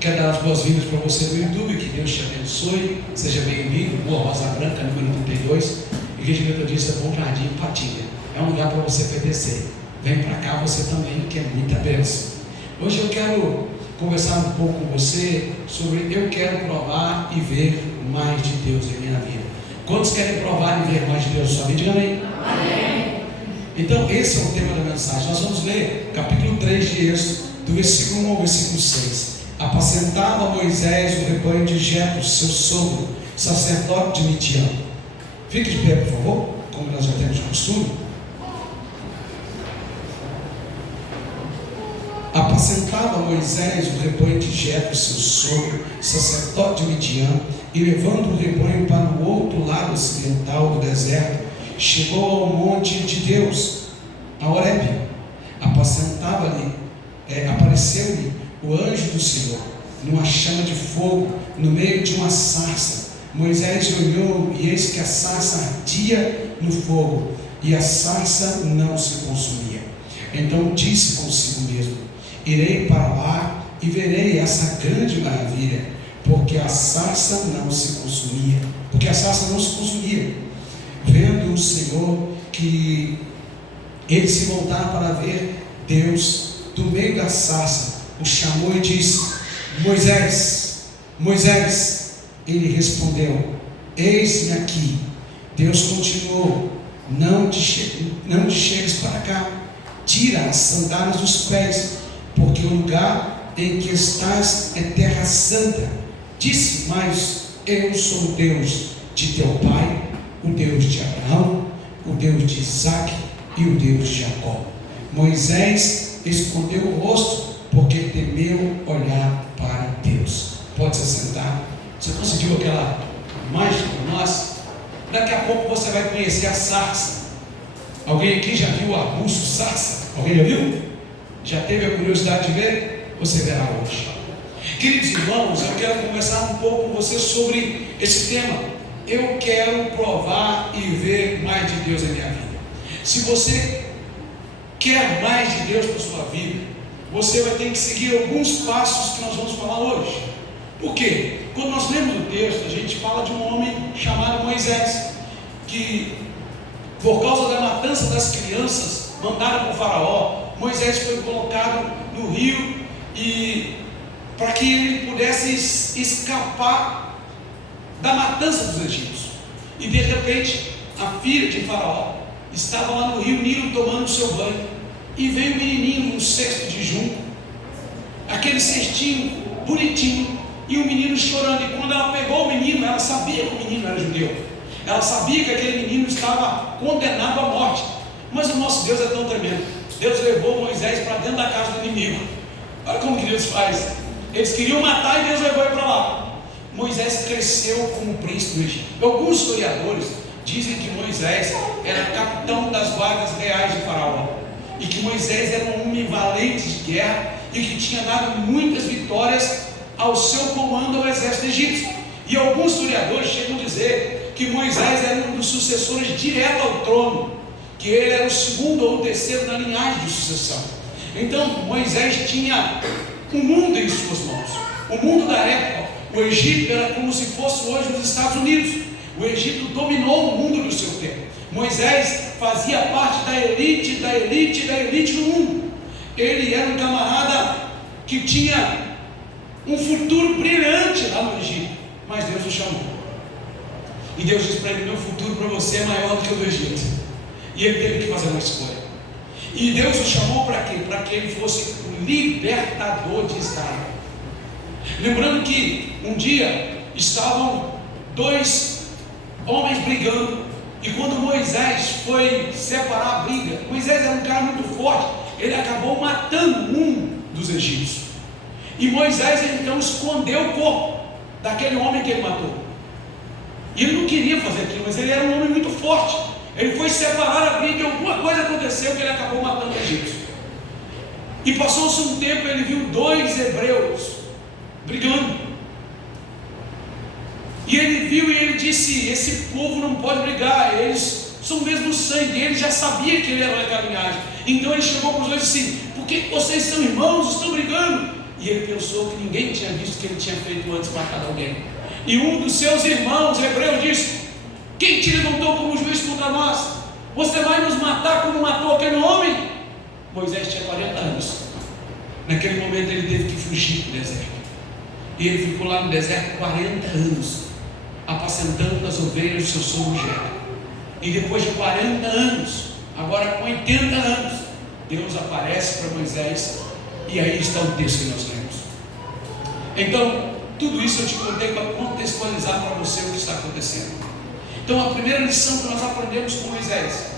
Quero dar as boas-vindas para você no YouTube, que Deus te abençoe, seja bem-vindo, Rua Rosa Branca, número 32, Igreja Metodista Bom Jardim, Patinga. É um lugar para você pertencer. Vem para cá você também, que é muita bênção. Hoje eu quero conversar um pouco com você sobre eu quero provar e ver mais de Deus em minha vida. Quantos querem provar e ver mais de Deus em sua vida? Diga amém. Amém. Então esse é o tema da mensagem. Nós vamos ler capítulo 3 de Êxodo, do versículo 1 ao versículo 6. Apacentava Moisés o rebanho de Jetro, seu sogro, sacerdote de Midian. Fique de pé, por favor, como nós já temos de costume. Apacentava Moisés o rebanho de Jetro, seu sogro, sacerdote de Midian, e levando o rebanho para o outro lado ocidental do deserto, chegou ao monte de Deus, a Horebe. Apacentava-lhe, apareceu-lhe o anjo do Senhor, numa chama de fogo, no meio de uma sarça. Moisés olhou, e eis que a sarça ardia no fogo, e a sarça não se consumia. Então disse consigo mesmo: irei para lá e verei essa grande maravilha, porque a sarça não se consumia. Vendo o Senhor que ele se voltar para ver Deus, do meio da sarça o chamou e disse: Moisés, Moisés. Ele respondeu: eis-me aqui. Deus continuou: não te chegues para cá, tira as sandálias dos pés, porque o lugar em que estás é terra santa. Disse mais: eu sou o Deus de teu pai, o Deus de Abraão, o Deus de Isaque e o Deus de Jacó. Moisés escondeu o rosto, porque temeu olhar para Deus. Pode se sentar. Você conseguiu aquela imagem para nós? Daqui a pouco você vai conhecer a sarça. Alguém aqui já viu o arbusto sarça? Alguém já viu? Já teve a curiosidade de ver? Você verá hoje. Queridos irmãos, eu quero conversar um pouco com você sobre esse tema. Eu quero provar e ver mais de Deus em minha vida. Se você quer mais de Deus para a sua vida, você vai ter que seguir alguns passos que nós vamos falar hoje. Por quê? Quando nós lemos o texto, a gente fala de um homem chamado Moisés, que por causa da matança das crianças mandada por Faraó, Moisés foi colocado no rio e para que ele pudesse escapar da matança dos egípcios. E de repente a filha de Faraó estava lá no rio Nilo tomando seu banho, e veio um menininho num cesto de junco, aquele cestinho bonitinho, e o menino chorando. E quando ela pegou o menino, ela sabia que o menino era judeu, ela sabia que aquele menino estava condenado à morte. Mas o nosso Deus é tão tremendo. Deus levou Moisés para dentro da casa do inimigo. Olha como que Deus faz. Eles queriam matar e Deus levou ele para lá. Moisés cresceu como príncipe do Egito. Alguns historiadores dizem que Moisés era capitão das guardas reais de Faraó, e que Moisés era um homem valente de guerra e que tinha dado muitas vitórias ao seu comando ao exército egípcio. E alguns historiadores chegam a dizer que Moisés era um dos sucessores direto ao trono, que ele era o segundo ou o terceiro na linhagem de sucessão. Então Moisés tinha o mundo em suas mãos. O mundo da época, o Egito, era como se fosse hoje os Estados Unidos. O Egito dominou o mundo do seu tempo. Moisés fazia parte da elite do mundo. Ele era um camarada que tinha um futuro brilhante lá no Egito, mas Deus o chamou. E Deus disse para ele: meu futuro para você é maior do que o do Egito. E ele teve que fazer uma escolha. E Deus o chamou para quê? Para que ele fosse o libertador de Israel. Lembrando que um dia estavam dois homens brigando, e quando Moisés foi separar a briga, Moisés era um cara muito forte, ele acabou matando um dos egípcios. E Moisés então escondeu o corpo daquele homem que ele matou. E ele não queria fazer aquilo, mas ele era um homem muito forte. Ele foi separar a briga e alguma coisa aconteceu que ele acabou matando o egípcio. E passou-se um tempo, ele viu dois hebreus brigando. E ele viu e ele disse: esse povo não pode brigar, eles são o mesmo sangue. Ele já sabia que ele era daquela linhagem. Então ele chegou para os dois e disse: por que vocês são irmãos, estão brigando? E ele pensou que ninguém tinha visto o que ele tinha feito antes matar alguém. E um dos seus irmãos hebreus disse: quem te levantou como juiz contra nós? Você vai nos matar como matou aquele homem? Moisés tinha 40 anos. Naquele momento ele teve que fugir do deserto. E ele ficou lá no deserto 40 anos, apacentando as ovelhas do seu sogro Jetro. E depois de 40 anos, agora com 80 anos, Deus aparece para Moisés. E aí está o texto que nós lemos. Então, tudo isso eu te contei para contextualizar para você o que está acontecendo. Então, a primeira lição que nós aprendemos com Moisés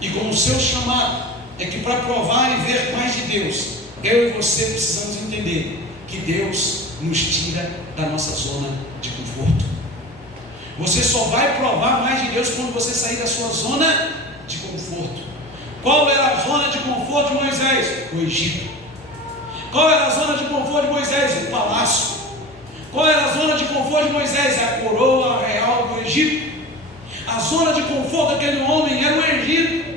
e com o seu chamado é que para provar e ver mais de Deus, eu e você precisamos entender que Deus nos tira da nossa zona de conforto. Você só vai provar mais de Deus quando você sair da sua zona de conforto. Qual era a zona de conforto de Moisés? O Egito. Qual era a zona de conforto de Moisés? O palácio. Qual era a zona de conforto de Moisés? A coroa real do Egito. A zona de conforto daquele homem era o Egito.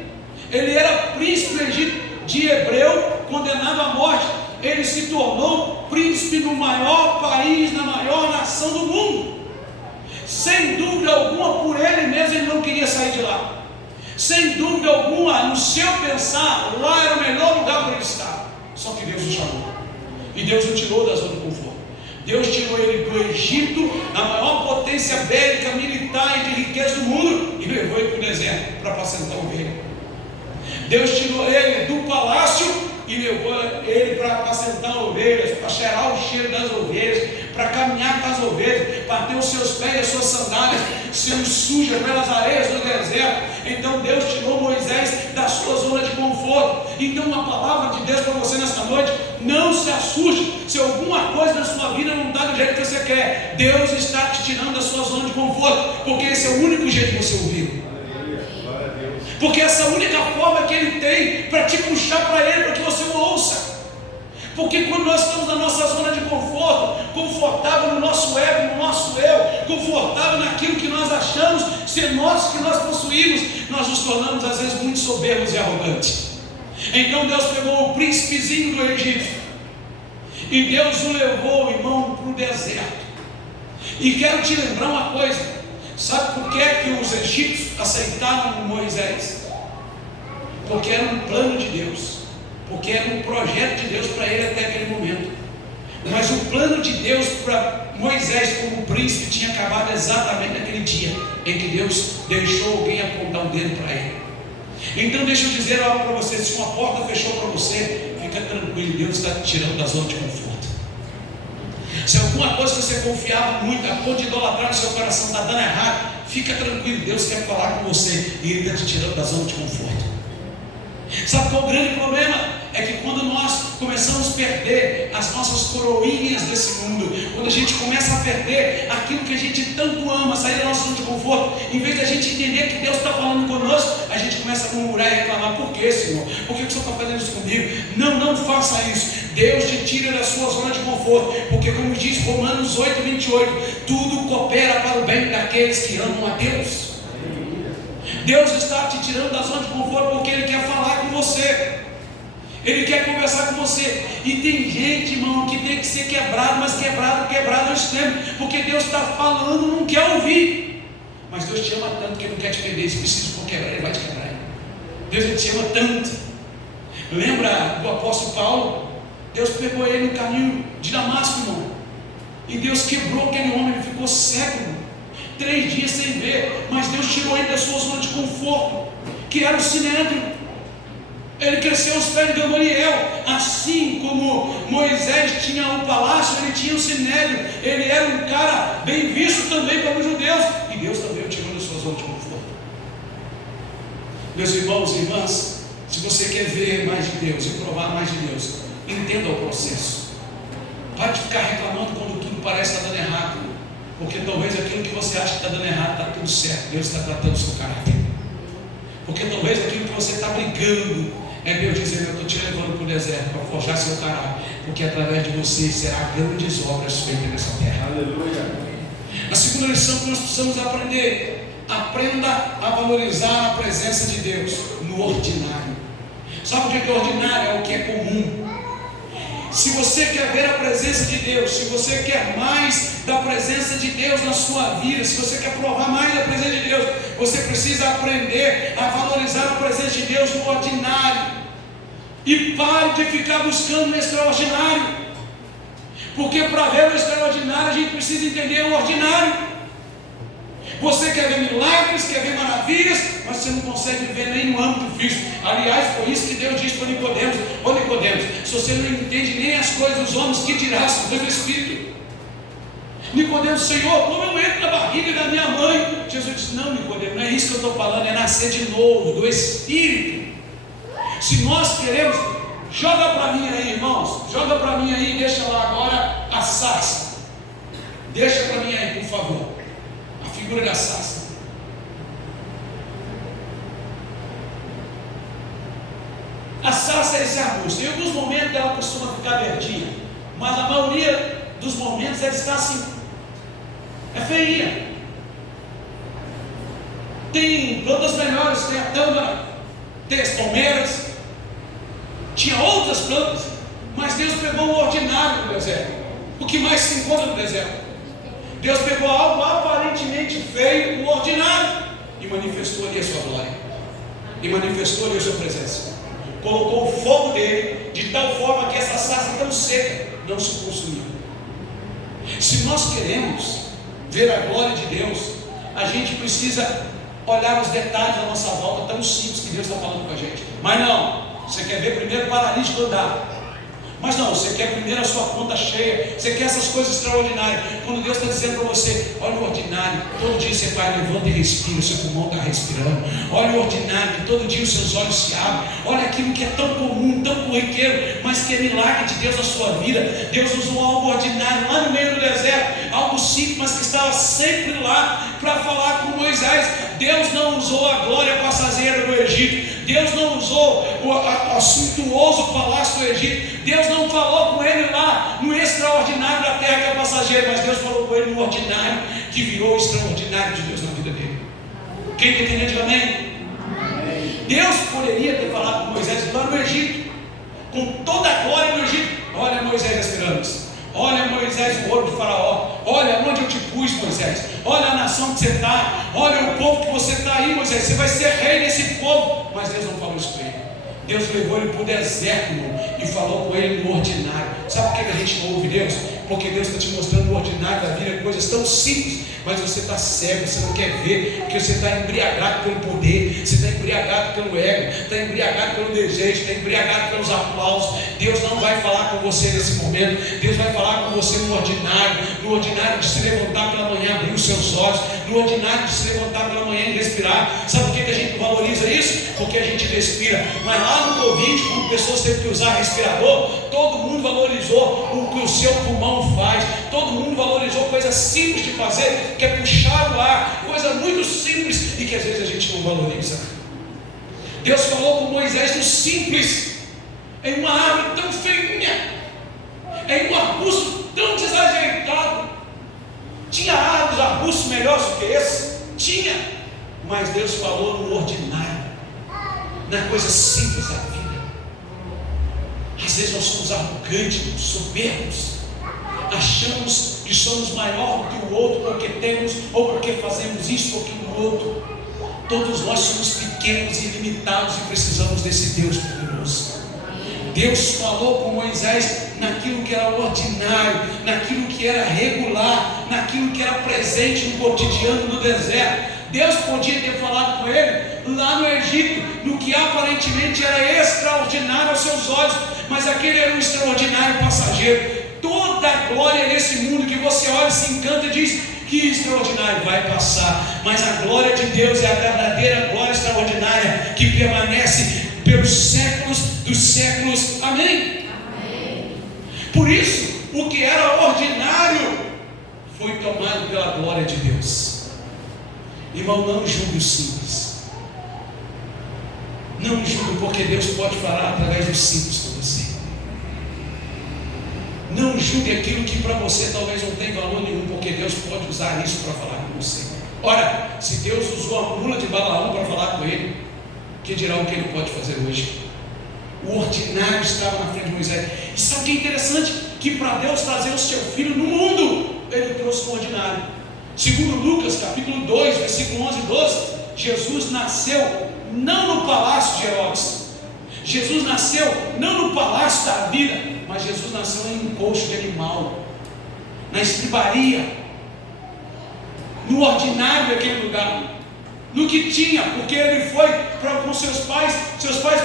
Ele era príncipe do Egito, de hebreu, condenado à morte. Ele se tornou príncipe no maior país, na maior nação do mundo. Sem dúvida alguma, por ele mesmo, ele não queria sair de lá. Sem dúvida alguma, no seu pensar, lá era o melhor lugar para ele estar. Só que Deus o chamou. E Deus o tirou da zona de conforto. Deus tirou ele do Egito, a maior potência bélica, militar e de riqueza do mundo, e levou ele para o deserto para apacentar ovelha. Deus tirou ele do palácio e levou ele para apacentar ovelhas, para cheirar o cheiro das ovelhas, para caminhar com as ovelhas, para ter os seus pés e as suas sandálias sendo sujas pelas areias do deserto. Então Deus tirou Moisés da sua zona de conforto. Então, uma palavra de Deus para você nesta noite: não se assuste se alguma coisa na sua vida não está do jeito que você quer. Deus está te tirando da sua zona de conforto, porque esse é o único jeito de você ouvir. Porque essa é a única forma que Ele tem para te puxar para Ele, para que você o ouça. Porque quando nós estamos na nossa zona de conforto, confortável no nosso ego, no nosso eu, confortável naquilo que nós achamos ser nosso, que nós possuímos, nós nos tornamos às vezes muito soberbos e arrogantes. Então Deus pegou o príncipezinho do Egito e Deus o levou, irmão, para o deserto. E quero te lembrar uma coisa: sabe por que os egípcios aceitaram Moisés? Porque era um plano de Deus, porque era um projeto de Deus para ele até aquele momento. Mas o plano de Deus para Moisés como príncipe tinha acabado exatamente naquele dia em que Deus deixou alguém apontar o dedo para ele. Então deixa eu dizer algo para você: se uma porta fechou para você, fica tranquilo, Deus está te tirando da zona de conforto. Se alguma coisa que você confiava muito, a ponto de idolatrar no seu coração, está dando errado, fica tranquilo, Deus quer falar com você e Ele está te tirando da zona de conforto. Sabe qual é o grande problema? É que quando nós começamos a perder as nossas coroinhas desse mundo, quando a gente começa a perder aquilo que a gente tanto ama, sair da nossa zona de conforto, em vez de a gente entender que Deus está falando conosco, a gente começa a murmurar e reclamar: por que, Senhor? Por que o Senhor está fazendo isso comigo? Não faça isso. Deus te tira da sua zona de conforto, porque como diz Romanos 8:28, tudo coopera para o bem daqueles que amam a Deus. Deus está te tirando da zona de conforto porque Ele quer falar com você. Ele quer conversar com você. E tem gente, irmão, que tem que ser quebrado, mas quebrado ao extremo, porque Deus está falando, não quer ouvir. Mas Deus te ama tanto que Ele não quer te perder. Se preciso for quebrar, Ele vai te quebrar. Deus, Ele te ama tanto. Lembra do apóstolo Paulo? Deus pegou ele no caminho de Damasco, irmão, e Deus quebrou aquele homem. Ele ficou cego, 3 dias sem ver. Mas Deus tirou ele da sua zona de conforto, que era o sinédrio. Ele cresceu aos pés de Gamaliel. Assim como Moisés tinha um palácio, ele tinha o sinédrio. Ele era um cara bem visto também pelos judeus, e Deus também o tirou da sua zona de conforto. Meus irmãos e irmãs, se você quer ver mais de Deus e provar mais de Deus, entenda o processo. Pare de ficar reclamando quando tudo parece estar dando errado, porque talvez aquilo que você acha que está dando errado está tudo certo. Deus está tratando o seu caráter. Porque talvez aquilo que você está brigando é Deus dizendo: eu estou te levando para o deserto para forjar seu caráter, porque através de você será grandes obras feitas nessa terra. Aleluia. A segunda lição que nós precisamos aprender: aprenda a valorizar a presença de Deus no ordinário. Sabe o que é ordinário? É o que é comum. Se você quer ver a presença de Deus, se você quer mais da presença de Deus na sua vida, se você quer provar mais da presença de Deus, você precisa aprender a valorizar a presença de Deus no ordinário. E pare de ficar buscando o extraordinário, porque para ver o extraordinário a gente precisa entender o ordinário. Você quer ver milagres, quer ver maravilhas, mas você não consegue ver nem no âmbito físico. Aliás, foi isso que Deus disse para Nicodemos: ô Nicodemos, se você não entende nem as coisas dos homens, que dirá as coisas do Espírito? Nicodemos: Senhor, como eu entro na barriga da minha mãe? Jesus disse: não, Nicodemos, não é isso que eu estou falando, é nascer de novo, do Espírito. Se nós queremos, joga para mim aí, irmãos, joga para mim aí, deixa lá agora a sarça. Deixa para mim aí, por favor, a figura da sarça. A sarça é esse arbusto. Em alguns momentos ela costuma ficar verdinha, mas a maioria dos momentos ela está assim, é feinha. Tem plantas melhores, tem a tâmara, tem as palmeiras, tinha outras plantas, mas Deus pegou o ordinário do deserto, o que mais se encontra no deserto. Deus pegou algo aparentemente feio, o ordinário, e manifestou ali a sua glória, e manifestou ali a sua presença. Colocou o fogo dele de tal forma que essa sarça tão seca não se consumiu. Se nós queremos ver a glória de Deus, a gente precisa olhar os detalhes da nossa volta, tão simples que Deus está falando com a gente. Mas não, você quer ver primeiro o paralítico andar, mas não, você quer primeiro a sua conta cheia, você quer essas coisas extraordinárias. Quando Deus está dizendo para você: olha o ordinário, todo dia você vai, levanta e respira, o seu pulmão está respirando. Olha o ordinário, que todo dia os seus olhos se abrem. Olha aquilo que é tão comum, tão corriqueiro, mas que é milagre de Deus na sua vida. Deus usou algo ordinário lá no meio do deserto, algo simples, mas que estava sempre lá para falar com Moisés. Deus não usou a glória passageira do Egito, Deus não usou o suntuoso palácio do Egito, Deus não falou com ele lá no extraordinário da terra que é passageiro, mas Deus falou com ele no ordinário, que virou o extraordinário de Deus na vida dele. Quem está entendendo, diga amém? Deus poderia ter falado com Moisés lá no Egito, com toda a glória do Egito: olha Moisés as pirâmides, olha Moisés o ouro de Faraó, olha onde eu te pus, Moisés, olha a nação que você está, olha o povo que você está aí, Moisés, você vai ser rei desse povo. Mas Deus não falou isso para ele. Deus levou ele para o deserto, irmão, e falou com ele no ordinário. Sabe por que a gente não ouve Deus? Porque Deus está te mostrando no ordinário da vida coisas tão simples, mas você está cego, você não quer ver, porque você está embriagado pelo poder, você está embriagado pelo ego, está embriagado pelo desejo, está embriagado pelos aplausos. Deus não vai falar com você nesse momento. Deus vai falar com você no ordinário de se levantar pela manhã, abrir os seus olhos, no ordinário de se levantar pela manhã e respirar. Sabe por que a gente valoriza isso? Porque a gente respira. Mas lá no Covid, quando pessoas teve que usar respirador, todo mundo valorizou o que o seu pulmão faz, todo mundo valorizou coisas simples de fazer, que é puxar o ar, coisa muito simples e que às vezes a gente não valoriza. Deus falou com Moisés no simples, em uma árvore tão feinha, em um arbusto tão desajeitado. Tinha árvores, arbustos melhores do que esse? Tinha, mas Deus falou no ordinário, na coisa simples da vida. Às vezes nós somos arrogantes, soberbos, achamos que somos maior do que o outro porque temos, ou porque fazemos isso ou aquilo outro. Todos nós somos pequenos e limitados e precisamos desse Deus poderoso. Deus falou com Moisés naquilo que era ordinário, naquilo que era regular, naquilo que era presente no cotidiano do deserto. Deus podia ter falado com ele lá no Egito, no que aparentemente era extraordinário aos seus olhos, mas aquele era um extraordinário passageiro. Toda a glória nesse mundo que você olha, se encanta e diz: que extraordinário, vai passar. Mas a glória de Deus é a verdadeira glória extraordinária, que permanece pelos séculos dos séculos. Amém? Amém. Por isso, o que era ordinário foi tomado pela glória de Deus. Irmão, não julgue o simples. Não julgue, porque Deus pode falar através do simples com você. Não julgue aquilo que para você talvez não tenha valor nenhum, porque Deus pode usar isso para falar com você. Ora, se Deus usou a mula de Balaão para falar com ele, que dirá o que ele pode fazer hoje? O ordinário estava na frente de Moisés. E sabe o que é interessante? Que para Deus trazer o seu filho no mundo, Ele trouxe o ordinário. Segundo Lucas, capítulo 2, versículo 11 e 12, Jesus nasceu não no palácio de Herodes. Jesus nasceu não no palácio da vida, mas Jesus nasceu em um coxo de animal, na estribaria, no ordinário daquele lugar, no que tinha, porque ele foi com seus pais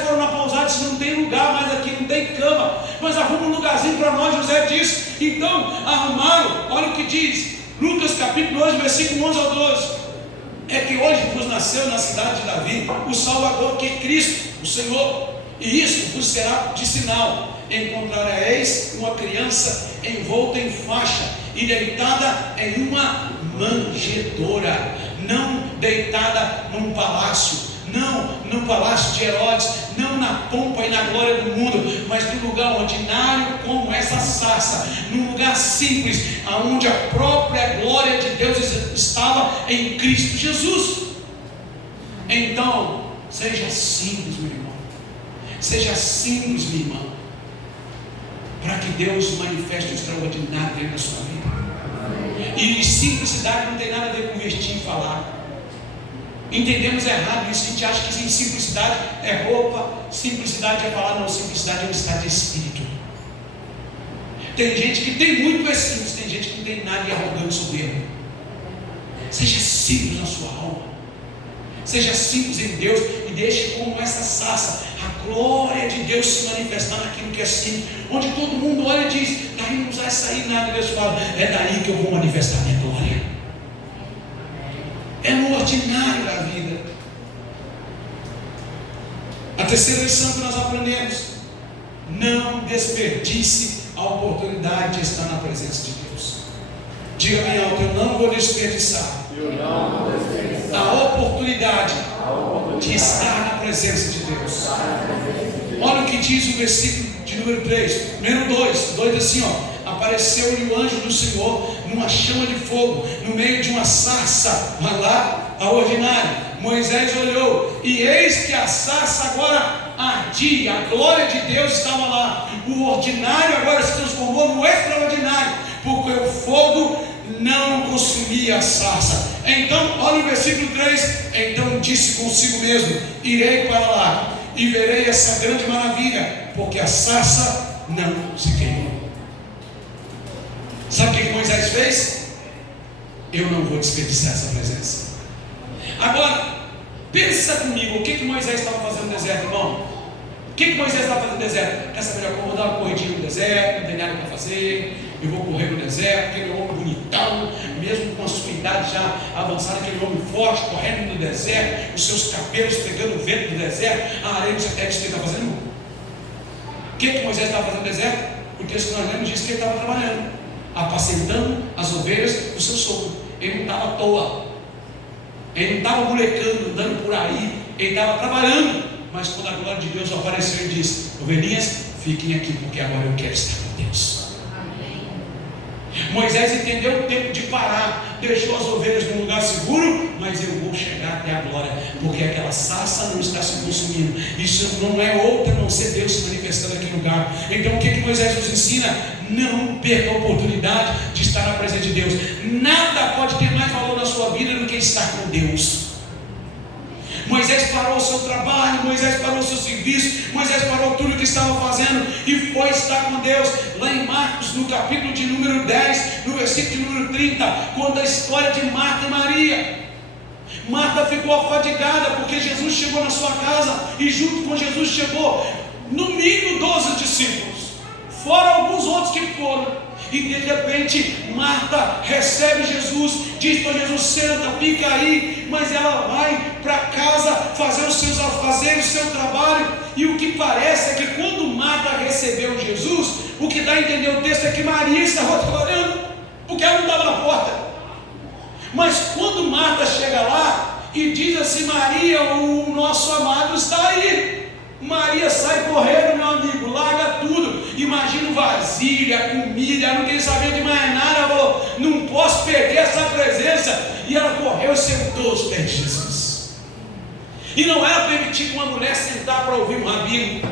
foram na pousada e disse: não tem lugar mais aqui, não tem cama, mas arruma um lugarzinho para nós. José disse, então arrumaram. Olha o que diz Lucas capítulo 2, versículo 11 ao 12: é que hoje vos nasceu na cidade de Davi o Salvador, que é Cristo, o Senhor, e isso vos será de sinal: encontrareis uma criança envolta em faixa e deitada em uma manjedoura. Não deitada num palácio, não no palácio de Herodes, não na pompa e na glória do mundo, mas num lugar ordinário como essa sarça, num lugar simples, onde a própria glória de Deus estava em Cristo Jesus. Então, seja simples, meu irmão, seja simples, minha irmã, para que Deus manifeste o extraordinário dentro da sua vida. E simplicidade não tem nada a ver com vestir e falar. Entendemos errado isso. A gente acha que simplicidade é roupa, simplicidade é falar. Não, simplicidade é um estado de espírito. Tem gente que tem muito é simples, tem gente que não tem nada e é arrogante, soberbo. Seja simples na sua alma, seja simples em Deus e deixe como essa sarça a glória de Deus se manifestar naquilo que é simples, onde todo mundo olha e diz: daí não vai sair nada. Deus fala: é daí que eu vou manifestar minha glória. É no ordinário da vida. A terceira lição que nós aprendemos: não desperdice a oportunidade de estar na presença de Deus. Diga bem alto: eu não vou desperdiçar a oportunidade de estar na presença de Deus. Olha o que diz o versículo de número 3, número 2 assim, ó: apareceu-lhe o anjo do Senhor numa chama de fogo, no meio de uma sarça, lá, a ordinária. Moisés olhou, e eis que a sarça agora ardia, a glória de Deus estava lá. O ordinário agora se transformou no extraordinário, porque o fogo não consumia a sarça. Então, olha o versículo 3: então disse consigo mesmo: irei para lá e verei essa grande maravilha, porque a sarça não se queimou. Sabe o que Moisés fez? Eu não vou desperdiçar essa presença. Agora, pensa comigo, o que Moisés estava fazendo no deserto, irmão? O que Moisés estava fazendo no deserto? Quer saber como? Vou dar uma corridinha no deserto, não tem nada para fazer, eu vou correr no deserto. Aquele homem bonitão, mesmo com a sua idade já avançada, aquele homem forte, correndo no deserto, os seus cabelos pegando o vento do deserto, a areia do deserto. O que ele estava fazendo? O que Moisés estava fazendo no deserto? O texto que nós lemos diz que ele estava trabalhando, apacentando as ovelhas do seu sogro. Ele não estava à toa, ele não estava molecando, andando por aí, ele estava trabalhando. Mas quando a glória de Deus apareceu, ele disse: ovelhinhas, fiquem aqui, porque agora eu quero estar com Deus. Amém. Moisés entendeu o tempo de parar, deixou as ovelhas num lugar seguro, mas eu vou chegar até a glória, porque aquela sarça não está se consumindo. Isso não é outra a não ser Deus se manifestando aqui no lugar. Então o que Moisés nos ensina? Não perca a oportunidade de estar na presença de Deus. Nada pode ter mais valor na sua vida do que estar com Deus. Moisés parou o seu trabalho, Moisés parou o seu serviço, Moisés parou tudo que estava fazendo e foi estar com Deus. Lá em Marcos, no capítulo de número 10, no versículo de número 30, conta a história de Marta e Maria. Marta ficou afadigada porque Jesus chegou na sua casa, e junto com Jesus chegou no mínimo 12 discípulos, fora alguns outros que foram. E de repente Marta recebe Jesus, diz para Jesus: senta, fica aí. Mas ela vai para casa fazer os seus afazeres, o seu trabalho. E o que parece é que quando Marta recebeu Jesus, o que dá a entender o texto é que Maria estava trabalhando, porque ela não estava na porta. Mas quando Marta chega lá e diz assim: Maria, o nosso amado está aí. Maria sai correndo, meu amigo, larga tudo. Imagina o vasilha, a comida, ela não queria saber de mais nada. Ela falou: não posso perder essa presença. E ela correu e sentou aos pés de Jesus. E não era permitido uma mulher sentar para ouvir um rabino.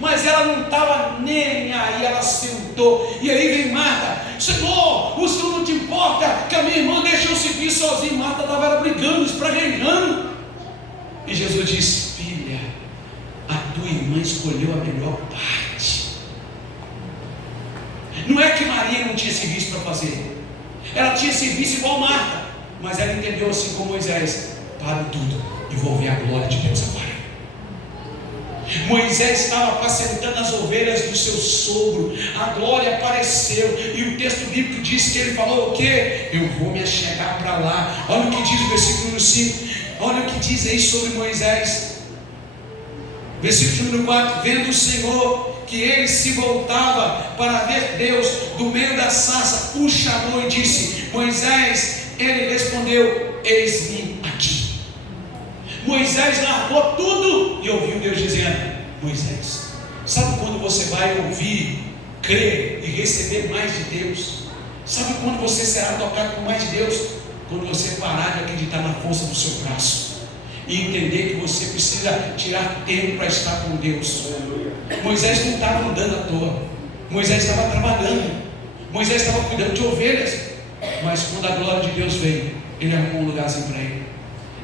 Mas ela não estava nem aí, ela sentou. E aí vem Marta: Senhor, o Senhor não te importa que a minha irmã deixou eu servir sozinha? Marta estava brigando, espraguejando. E Jesus disse: filha, a tua irmã escolheu a melhor parte. Não é que Maria não tinha serviço para fazer, ela tinha serviço igual Marta, mas ela entendeu assim como Moisés: pare tudo e vou ver a glória de Deus agora. Moisés estava apacentando as ovelhas do seu sogro, a glória apareceu, e o texto bíblico diz que ele falou o quê? Eu vou me achegar para lá. Olha o que diz o versículo número 5, olha o que diz aí sobre Moisés, versículo número 4: vendo o Senhor que ele se voltava para ver Deus, do meio da sarça o chamou e disse: Moisés. Ele respondeu: eis-me aqui. Moisés largou tudo e ouviu Deus dizendo: Moisés. Sabe quando você vai ouvir, crer e receber mais de Deus? Sabe quando você será tocado por mais de Deus? Quando você parar de acreditar na força do seu braço e entender que você precisa tirar tempo para estar com Deus. Moisés não estava andando à toa, Moisés estava trabalhando, Moisés estava cuidando de ovelhas. Mas quando a glória de Deus veio, ele arrumou um lugarzinho para ele.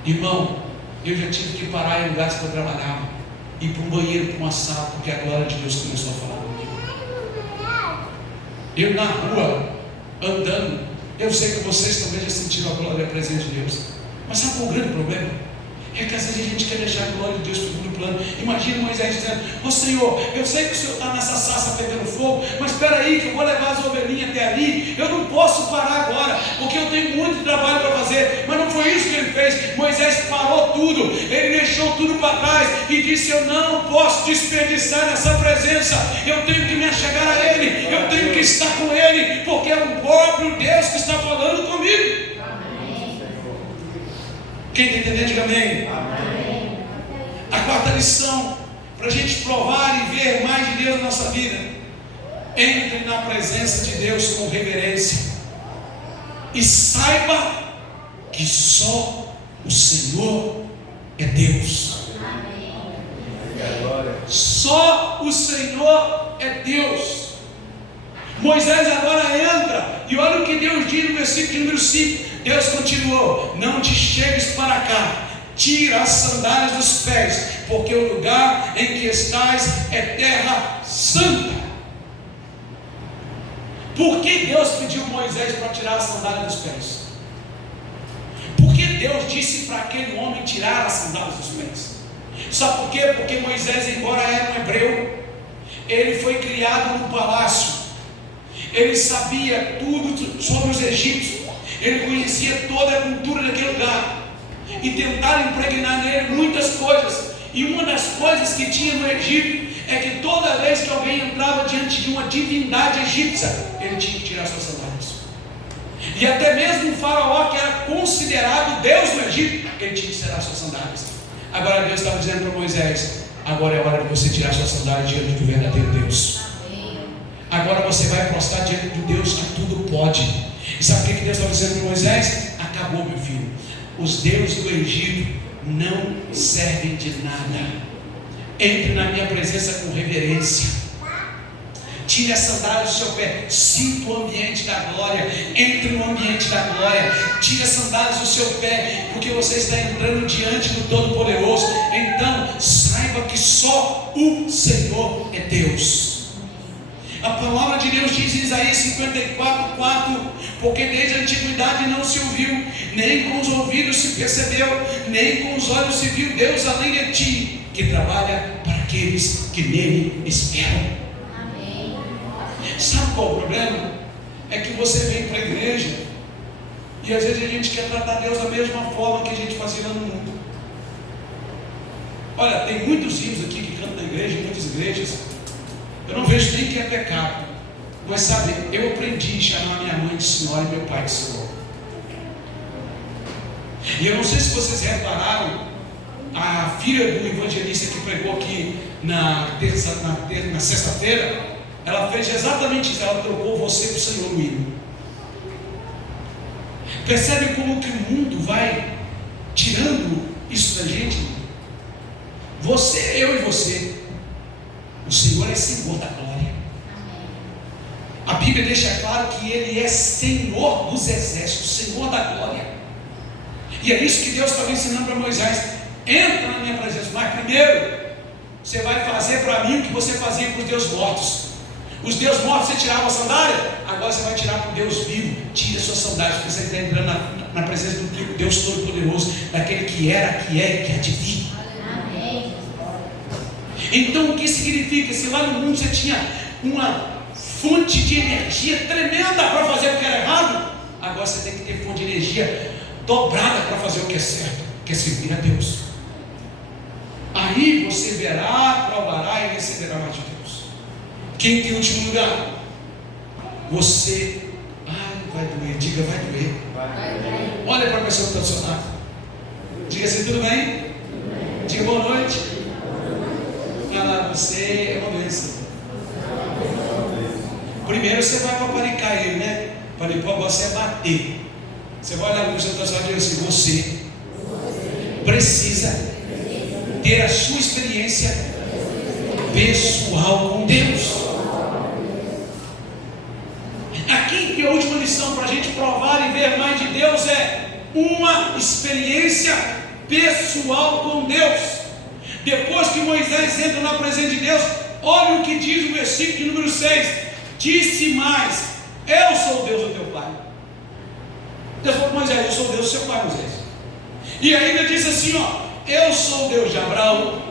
Irmão, eu já tive que parar em lugares que eu trabalhava, ir para um banheiro, para uma sala, porque a glória de Deus começou a falar comigo. Eu na rua, andando, eu sei que vocês também já sentiram a glória e a presença de Deus. Mas sabe qual é o grande problema? É que às vezes a gente quer deixar a glória de Deus para o segundo plano. Imagina Moisés dizendo: ô Senhor, eu sei que o Senhor está nessa sarça pegando fogo, mas espera aí que eu vou levar as ovelhinhas até ali. Eu não posso parar agora, porque eu tenho muito trabalho para fazer. Mas não foi isso que ele fez. Moisés parou tudo, ele deixou tudo para trás e disse: eu não posso desperdiçar essa presença, eu tenho que me achegar a Ele, eu tenho que estar com Ele, porque é o próprio Deus que está falando comigo. Quem está entendendo, diga amém. Amém. A quarta lição, para a gente provar e ver mais de Deus na nossa vida: entre na presença de Deus com reverência e saiba que só o Senhor é Deus. Amém. Só o Senhor é Deus. Moisés agora entra, e olha o que Deus diz no versículo número 5. Deus continuou: não te chegues para cá, tira as sandálias dos pés, porque o lugar em que estás é terra santa. Por que Deus pediu Moisés para tirar as sandálias dos pés? Porque Deus disse para aquele homem tirar as sandálias dos pés? Sabe por quê? Porque Moisés, embora era um hebreu, ele foi criado no palácio, ele sabia tudo sobre os egípcios, ele conhecia toda a cultura daquele lugar, e tentaram impregnar nele muitas coisas. E uma das coisas que tinha no Egito é que toda vez que alguém entrava diante de uma divindade egípcia, ele tinha que tirar suas sandálias. E até mesmo o faraó, que era considerado Deus no Egito, ele tinha que tirar suas sandálias. Agora Deus estava dizendo para Moisés: agora é hora de você tirar suas sandálias diante do verdadeiro Deus. Agora você vai prostrar diante de Deus que tudo pode. E sabe o que Deus estava dizendo para Moisés? Acabou, meu filho. Os deuses do Egito não servem de nada. Entre na minha presença com reverência. Tire as sandálias do seu pé. Sinta o ambiente da glória. Entre no ambiente da glória. Tire as sandálias do seu pé, porque você está entrando diante do Todo-Poderoso. Então, saiba que só o Senhor é Deus. A palavra de Deus diz em Isaías 54:4: porque desde a antiguidade não se ouviu, nem com os ouvidos se percebeu, nem com os olhos se viu Deus além de ti, que trabalha para aqueles que nele esperam. Amém. Sabe qual o problema? É que você vem para a igreja e às vezes a gente quer tratar Deus da mesma forma que a gente fazia lá no mundo. Olha, tem muitos hinos aqui que cantam na igreja, muitas igrejas. Eu não vejo nem que é pecado, mas sabe, eu aprendi a chamar minha mãe de senhora e meu pai de senhor. E eu não sei se vocês repararam, a filha do evangelista que pregou aqui na sexta-feira, ela fez exatamente isso, ela trocou você para o Senhor no hino. Percebe como que o mundo vai tirando isso da gente? Você, eu e você. O Senhor é Senhor da glória. A Bíblia deixa claro que Ele é Senhor dos exércitos, Senhor da glória. E é isso que Deus estava ensinando para Moisés. Entra na minha presença, mas primeiro você vai fazer para mim o que você fazia com os Deus mortos. Os Deus mortos você tirava a sandália, agora você vai tirar para o Deus vivo. Tira as suas sandálias, porque você está entrando na presença do Deus Todo-Poderoso, daquele que era, que é e que há de vir. Então o que significa? Se lá no mundo você tinha uma fonte de energia tremenda para fazer o que era errado, agora você tem que ter fonte de energia dobrada para fazer o que é certo, que é servir a Deus. Aí você verá, provará e receberá mais de Deus. Quem tem o último lugar? Você. Vai doer, diga, vai doer. Olha para a pessoa que está do seu lado. Diga assim, tudo bem? Diga boa noite. Você é uma bênção. Primeiro você vai paparicar ele, né? Para depois você bater. Você vai olhar para o seu e dizer assim: você precisa ter a sua experiência pessoal com Deus. Aqui que a última lição para a gente provar e ver mais de Deus é uma experiência pessoal com Deus. Depois que Moisés entra na presença de Deus, olha o que diz o versículo de número 6: disse mais, eu sou o Deus do teu pai. Deus falou para Moisés: eu sou o Deus do seu pai, Moisés. E ainda diz assim, eu sou o Deus de Abraão,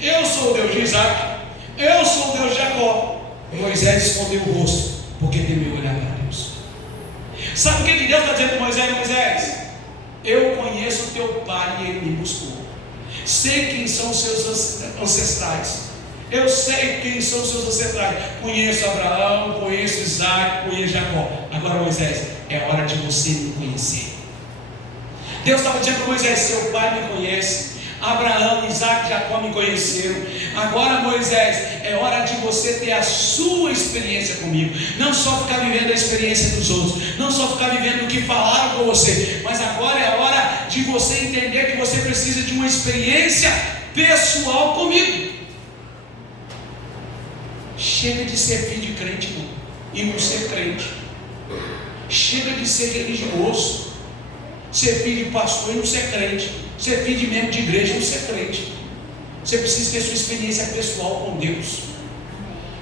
eu sou o Deus de Isaac, eu sou o Deus de Jacó. Moisés escondeu o rosto, porque temeu olhar para Deus. Sabe o que Deus está dizendo para Moisés? Moisés, eu conheço o teu pai e ele me buscou. Sei quem são os seus ancestrais. Eu sei quem são os seus ancestrais. Conheço Abraão, conheço Isaac, conheço Jacó. Agora, Moisés, é hora de você me conhecer. Deus estava dizendo para Moisés: seu pai me conhece, Abraão, Isaac e Jacó me conheceram. Agora, Moisés, é hora de você ter a sua experiência comigo. Não só ficar vivendo a experiência dos outros, não só ficar vivendo o que falaram com você, mas agora é a hora de você entender que você precisa de uma experiência pessoal comigo. Chega de ser filho de crente, irmão, e não ser crente. Chega de ser religioso, ser filho de pastor e não ser crente, ser filho de membro de igreja e não ser crente. Você precisa ter sua experiência pessoal com Deus.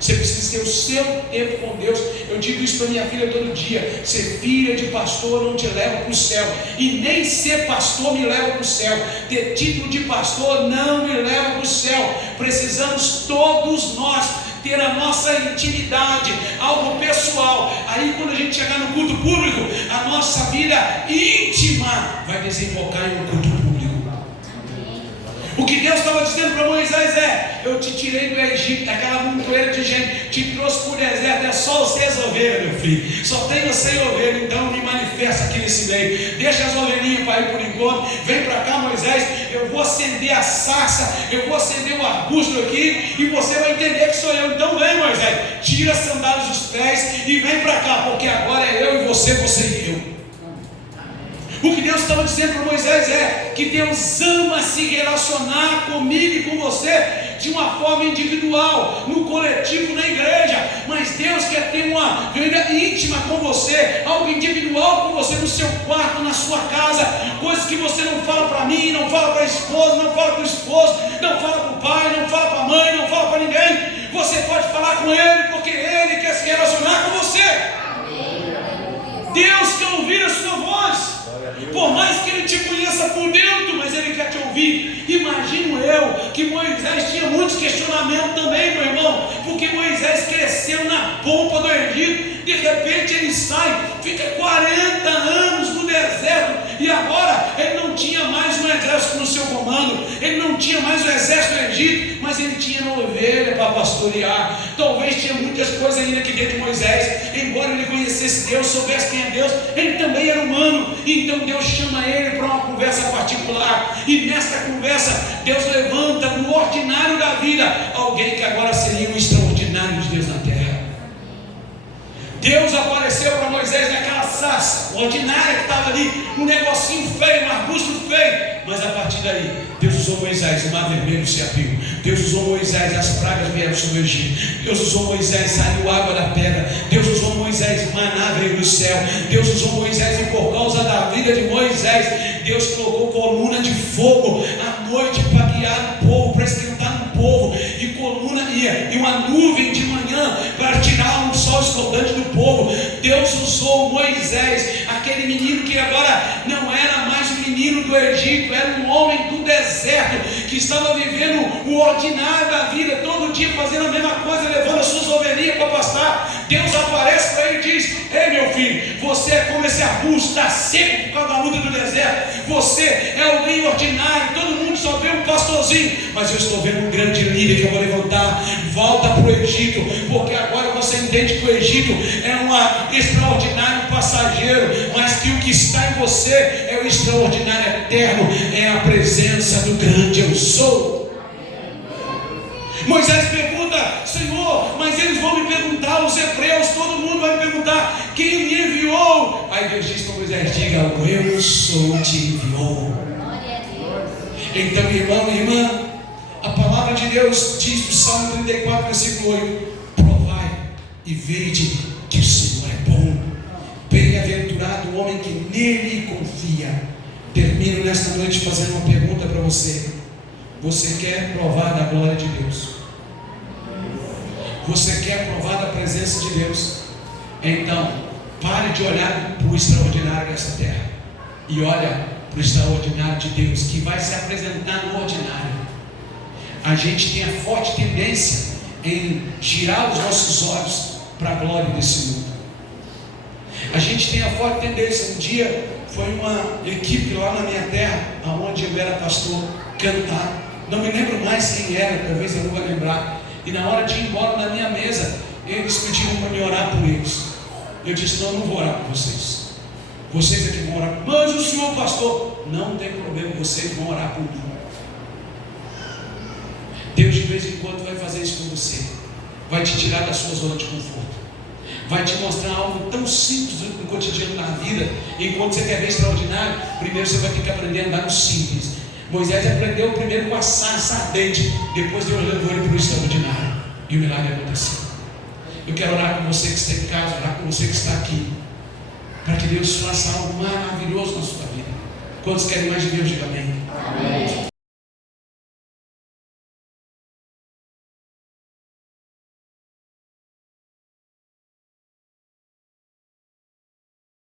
Você precisa ter o seu tempo com Deus. Eu digo isso para minha filha todo dia: ser filha de pastor não te leva para o céu, e nem ser pastor me leva para o céu. Ter título de pastor não me leva para o céu. Precisamos todos nós ter a nossa intimidade, algo pessoal. Aí quando a gente chegar no culto público, a nossa vida íntima vai desembocar em um culto público. O que Deus estava dizendo para Moisés é: eu te tirei do Egito, daquela montoeira de gente, te trouxe para o deserto, é só você as ovelhas, meu filho. Só tem você e ovelha, então me manifesta aqui nesse meio. Deixa as ovelhinhas para ir por encontro. Vem para cá, Moisés, eu vou acender a sarça, eu vou acender o arbusto aqui, e você vai entender que sou eu. Então vem, Moisés, tira as sandálias dos pés e vem para cá, porque agora é eu e você e eu. O que Deus estava dizendo para Moisés é que Deus ama se relacionar comigo e com você de uma forma individual, no coletivo, na igreja, mas Deus quer ter uma vida íntima com você, algo individual com você, no seu quarto, na sua casa, coisas que você não fala para mim, não fala para a esposa, não fala para o esposo, não fala para o pai, não fala para a mãe, não fala para ninguém. Você pode falar com Ele, porque Ele quer se relacionar com você. Deus quer ouvir a sua voz. Por mais que Ele te conheça por dentro, mas Ele quer te ouvir. Imagino eu que Moisés tinha muitos questionamentos também, meu irmão, porque Moisés cresceu na pompa do Egito. De repente ele sai, fica 40 anos no deserto, e agora ele não tinha mais um exército no seu comando, ele não tinha mais o exército do Egito, mas ele tinha uma ovelha para pastorear. Talvez tinha muitas coisas ainda aqui dentro de Moisés. Embora ele conhecesse Deus, soubesse quem é Deus, ele também era humano. Então Deus chama ele para uma conversa particular, e nesta conversa Deus levanta no ordinário da vida alguém que agora seria o extraordinário de Deus na terra. Deus apareceu para Moisés naquela sarça ordinária que estava ali, um negocinho feio, um arbusto feio. Mas a partir daí, Deus usou Moisés, o mar vermelho se abriu. Deus usou Moisés, as pragas vieram sobre o Egito. Deus usou Moisés, saiu água da pedra. Deus usou Moisés, maná veio do céu. Deus usou Moisés, e por causa da vida de Moisés, Deus colocou coluna de fogo à noite para guiar o povo, para esquentar o povo. E coluna e uma nuvem de manhã para tirar o sol escaldante do povo. Deus usou Moisés, aquele menino que agora não era mais o menino do Egito, era um homem do deserto, que estava vivendo o ordinário da vida, todo dia fazendo a mesma coisa, levando as suas ovelhinhas para pastar. Deus aparece para ele e diz: ei meu filho, você é como esse arbusto, está seco por causa da luta do deserto. Você é alguém ordinário, todo mundo só vê um pastorzinho, mas eu estou vendo um grande líder que eu vou levantar. Volta para o Egito, porque agora você entende que o Egito é um extraordinário passageiro, mas que o que está em você é o extraordinário eterno, é a presença do grande eu sou. Moisés pergunta: Senhor, mas eles vão me perguntar, os hebreus, todo mundo vai me perguntar, quem me enviou? Aí Deus diz para Moisés: diga, o eu sou te enviou. Então, irmão e irmã, a palavra de Deus diz no Salmo 34, versículo 8: provai e vede que o Senhor é bom. Bem-aventurado o homem que nele confia. Termino nesta noite fazendo uma pergunta para você. Você quer provar da glória de Deus? Você quer provar da presença de Deus? Então, pare de olhar para o extraordinário dessa terra e olha para o extraordinário de Deus, que vai se apresentar no ordinário. A gente tem a forte tendência em girar os nossos olhos para a glória desse mundo. A gente tem a forte tendência. Um dia foi uma equipe lá na minha terra, onde eu era pastor, cantar. Não me lembro mais quem era, talvez eu não vou lembrar. E na hora de ir embora na minha mesa, eles pediram para me orar por eles. Eu disse: não, eu não vou orar por vocês. Vocês é que vão orar. Mas o senhor pastor, não tem problema, vocês vão orar por mim. Deus de vez em quando vai fazer isso com você. Vai te tirar da sua zona de conforto. Vai te mostrar algo tão simples no cotidiano da vida. E enquanto você quer ver extraordinário, primeiro você vai ter que aprender a andar no simples. Moisés aprendeu primeiro com a sarça ardente, depois Deus levou ele para o extraordinário, e o milagre aconteceu. Eu quero orar com você que está em casa, orar com você que está aqui, para que Deus faça algo maravilhoso na sua vida. Quantos querem mais de Deus? Diga amém. Amém.